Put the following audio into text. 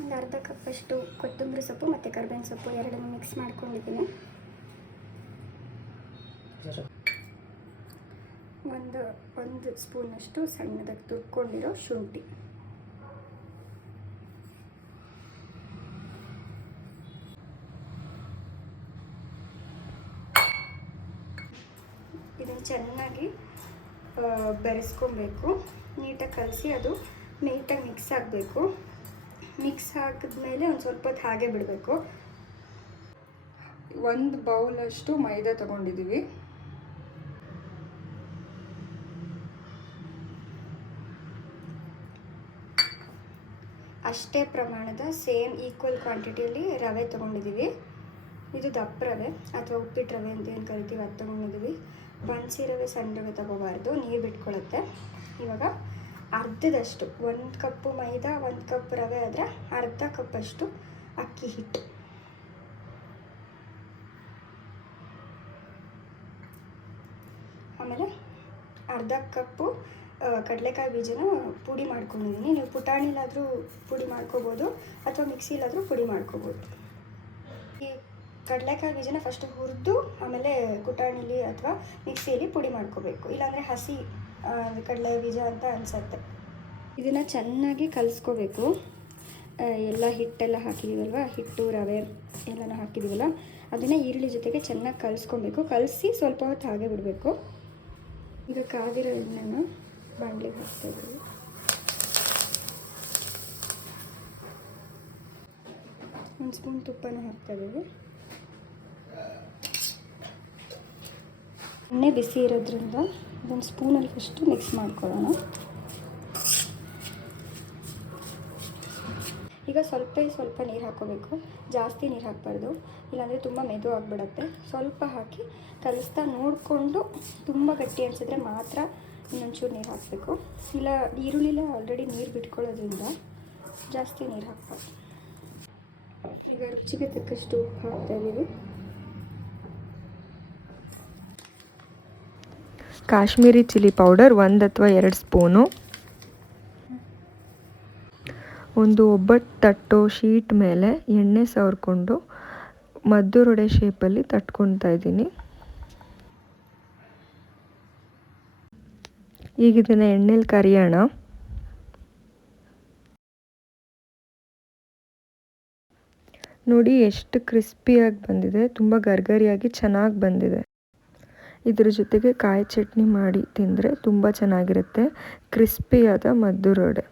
ಒಂದು ಅರ್ಧ ಕಪ್ಪಷ್ಟು ಕೊತ್ತಂಬರಿ ಸೊಪ್ಪು ಮತ್ತು ಕರಿಬೇವಿನ ಸೊಪ್ಪು ಎರಡನ್ನೂ ಮಿಕ್ಸ್ ಮಾಡ್ಕೊಂಡಿದ್ದೀನಿ. ಒಂದು ಸ್ಪೂನಷ್ಟು ಸಣ್ಣದಾಗಿ ತುರ್ಕೊಂಡಿರೋ ಶುಂಠಿ, ಇದನ್ನು ಚೆನ್ನಾಗಿ ಬೆರೆಸ್ಕೊಬೇಕು. ನೀಟಾಗಿ ಕಲಸಿ ಅದು ನೀಟಾಗಿ ಮಿಕ್ಸ್ ಆಗಬೇಕು. ಮಿಕ್ಸ್ ಆಗಿದ್ಮೇಲೆ ಒಂದು ಸ್ವಲ್ಪ ಹೊತ್ತು ಹಾಗೆ ಬಿಡಬೇಕು. ಒಂದು ಬೌಲಷ್ಟು ಮೈದಾ ತೊಗೊಂಡಿದ್ದೀವಿ. ಅಷ್ಟೇ ಪ್ರಮಾಣದ ಸೇಮ್ ಈಕ್ವಲ್ ಕ್ವಾಂಟಿಟಿಯಲ್ಲಿ ರವೆ ತೊಗೊಂಡಿದ್ದೀವಿ. ಇದು ದಪ್ಪ ರವೆ ಅಥವಾ ಉಪ್ಪಿಟ್ಟು ರವೆ ಅಂತ ಏನು ಕರಿತೀವಿ ಅದು ತೊಗೊಂಡಿದ್ದೀವಿ. ಬನ್ಸಿ ರವೆ, ಸಣ್ಣ ರವೆ ತೊಗೋಬಾರ್ದು, ನೀರು ಬಿಟ್ಕೊಳ್ಳುತ್ತೆ. ಇವಾಗ ಅರ್ಧದಷ್ಟು, 1 ಕಪ್ಪು ಮೈದಾ 1 ಕಪ್ ರವೆ ಆದರೆ ಅರ್ಧ ಕಪ್ಪಷ್ಟು ಅಕ್ಕಿ ಹಿಟ್ಟು, ಆಮೇಲೆ ಅರ್ಧ ಕಪ್ಪು ಕಡಲೆಕಾಯಿ ಬೀಜನ ಪುಡಿ ಮಾಡ್ಕೊಂಡಿದ್ದೀನಿ. ನೀವು ಪುಟಾಣಿಲಾದರೂ ಪುಡಿ ಮಾಡ್ಕೋಬೋದು ಅಥವಾ ಮಿಕ್ಸಿಲಾದರೂ ಪುಡಿ ಮಾಡ್ಕೋಬೋದು. ಈ ಕಡಲೆಕಾಯಿ ಬೀಜನ ಫಸ್ಟು ಹುರಿದು ಆಮೇಲೆ ಕುಟಾಣಿಲಿ ಅಥವಾ ಮಿಕ್ಸಿಯಲ್ಲಿ ಪುಡಿ ಮಾಡ್ಕೋಬೇಕು, ಇಲ್ಲಾಂದರೆ ಹಸಿ ಕಡಲೆ ಬೀಜ ಅಂತ ಅನಿಸುತ್ತೆ. ಇದನ್ನು ಚೆನ್ನಾಗಿ ಕಲಿಸ್ಕೋಬೇಕು. ಎಲ್ಲ ಹಿಟ್ಟೆಲ್ಲ ಹಾಕಿದ್ದೀವಲ್ವ, ಹಿಟ್ಟು ರವೆ ಎಲ್ಲನೂ ಹಾಕಿದ್ದೀವಲ್ಲ, ಅದನ್ನು ಈರುಳ್ಳಿ ಜೊತೆಗೆ ಚೆನ್ನಾಗಿ ಕಲಿಸ್ಕೊಬೇಕು. ಕಲಸಿ ಸ್ವಲ್ಪ ಹೊತ್ತು ಹಾಗೆ ಬಿಡಬೇಕು. ಈಗ ಕಾದಿರೋ ಎಣ್ಣೆನ ಬಾಣಲೆಗೆ ಹಾಕ್ತಾಯಿದ್ದೀವಿ. ಒಂದು ಸ್ಪೂನ್ ತುಪ್ಪನ ಹಾಕ್ತಾಯಿದ್ದೀವಿ. ಎಣ್ಣೆ ಬಿಸಿ ಇರೋದ್ರಿಂದ ಒಂದು ಸ್ಪೂನಲ್ಲಿ ಫಸ್ಟು ಮಿಕ್ಸ್ ಮಾಡ್ಕೊಳ್ಳೋಣ. ಈಗ ಸ್ವಲ್ಪ ನೀರು ಹಾಕ್ಕೋಬೇಕು, ಜಾಸ್ತಿ ನೀರು ಹಾಕಬಾರ್ದು, ಇಲ್ಲಾಂದರೆ ತುಂಬ ಮೆದು ಆಗಿಬಿಡತ್ತೆ. ಸ್ವಲ್ಪ ಹಾಕಿ ಕಲಿಸ್ತಾ ನೋಡಿಕೊಂಡು, ತುಂಬ ಗಟ್ಟಿ ಅನಿಸಿದ್ರೆ ಮಾತ್ರ ಇನ್ನೊಂಚೂರು ನೀರು ಹಾಕಬೇಕು. ಇಲ್ಲ ಈರುಳ್ಳಿಲೇ ಆಲ್ರೆಡಿ ನೀರು ಬಿಟ್ಕೊಳ್ಳೋದ್ರಿಂದ ಜಾಸ್ತಿ ನೀರು ಹಾಕ್ಬಾರ್ದು. ಈಗ ರುಚಿಗೆ ತಕ್ಕಷ್ಟು ಉಪ್ಪು ಹಾಕ್ತಾಯಿದ್ದೀವಿ. ಕಾಶ್ಮೀರಿ ಚಿಲ್ಲಿ ಪೌಡರ್ 1 ಅಥವಾ 2 ಸ್ಪೂನು. ಒಂದು ಒಬ್ಬಟ್ಟು ತಟ್ಟೋ ಶೀಟ್ ಮೇಲೆ ಎಣ್ಣೆ ಸವರ್ಕೊಂಡು ಮದ್ದೂರೊಡೆ ಶೇಪಲ್ಲಿ ತಟ್ಕೊತಾ ಇದ್ದೀನಿ. ಈಗ ಇದನ್ನು ಎಣ್ಣೆಲಿ ಕರಿಯೋಣ. ನೋಡಿ ಎಷ್ಟು ಕ್ರಿಸ್ಪಿಯಾಗಿ ಬಂದಿದೆ, ತುಂಬ ಗರ್ಗರಿಯಾಗಿ ಚೆನ್ನಾಗಿ ಬಂದಿದೆ. ಇದ್ರ ಜೊತೆಗೆ ಕಾಯಿ ಚಟ್ನಿ ಮಾಡಿ ತಿಂದರೆ ತುಂಬ ಚೆನ್ನಾಗಿರುತ್ತೆ. ಕ್ರಿಸ್ಪಿಯಾದ ಮದ್ದೂರೊಡೆ.